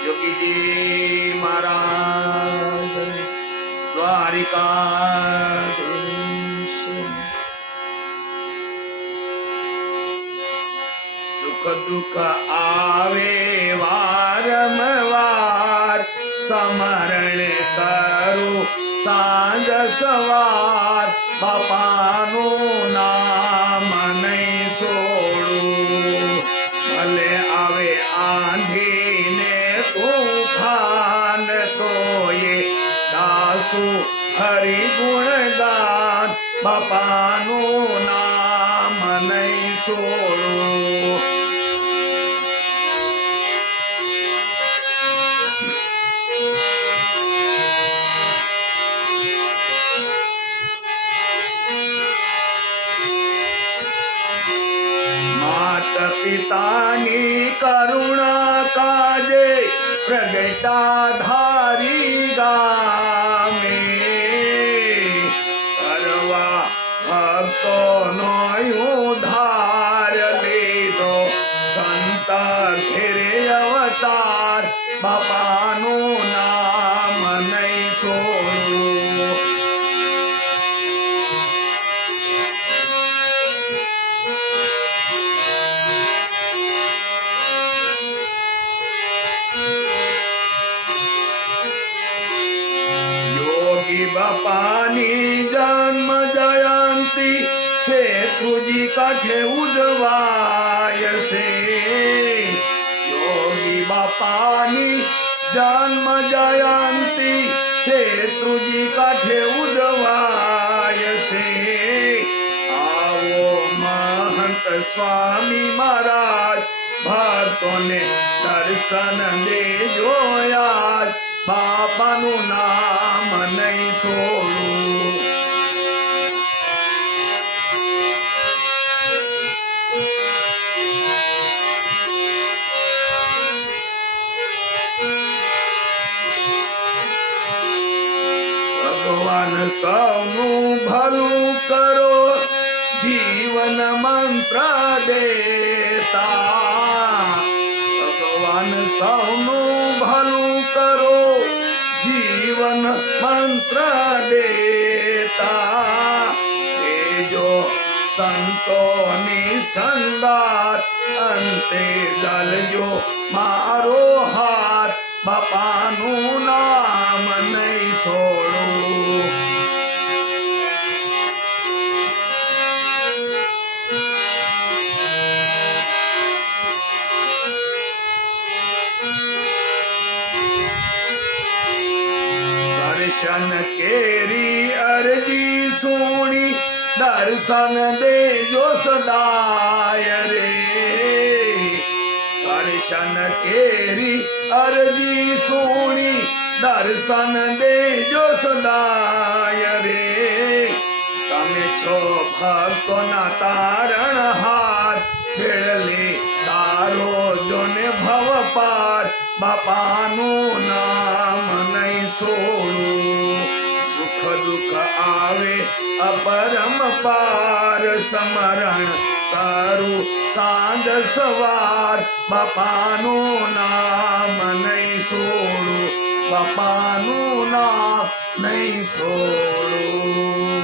યોગીજી મહારાજ દ્વારિકાધીશ સુખ દુઃખ આવે વારંવાર સ્મરણ કરું સાંજ સવાર બાપાનું નામ નહીં છોડું ભલે આવે આંધી ને તૂફાન તોય દાસુ હરિ ગુણગાન બાપાનું નામ નહીં છોડું પિતાની કરુણા કાજે પ્રગટા ધારી ગામે કરવા ભક્તોનો ઉદ્ધાર લીધો સંત ઘેરે અવતાર બાપાનું નામ નહીં છોડું બાપાની જન્મ જયંતિ શેત્રુજી કાંઠે ઉજવાય છે યોગી બાપાની જન્મ જયંતિ શેત્રુજી કાંઠે ઉજવાય છે આવો મહંત સ્વામી મહારાજ ભક્તોને દર્શન દેજો આજ બાપાનું નામ નહીં છોડું ભગવાન સૌનું ભલું કરો જીવન મંત્ર દેતા ભગવાન સૌનું ભલું કરો જીવન મંત્ર દેતા દેજો સંતોની સંગાત અંતે દલજો મારો હાથ બાપાનું નામ નહીં છોડું દર્શન કેરી અરજી સુણી દર્શન દેજો સદાય રે દર્શન કેરી અરજી સુણી દર્શન દેજો સદાય રે તમે છો ભક્તોના તારણ હાર ભેળલી તારો જોને ભવ પાર બાપાનું નામ નહીં છોડું સુખ દુઃખ આવે અપરમ પાર સ્મરણ કરું સાંજ સવાર બાપાનું નામ નહીં છોડું બાપાનું નામ નહીં છોડું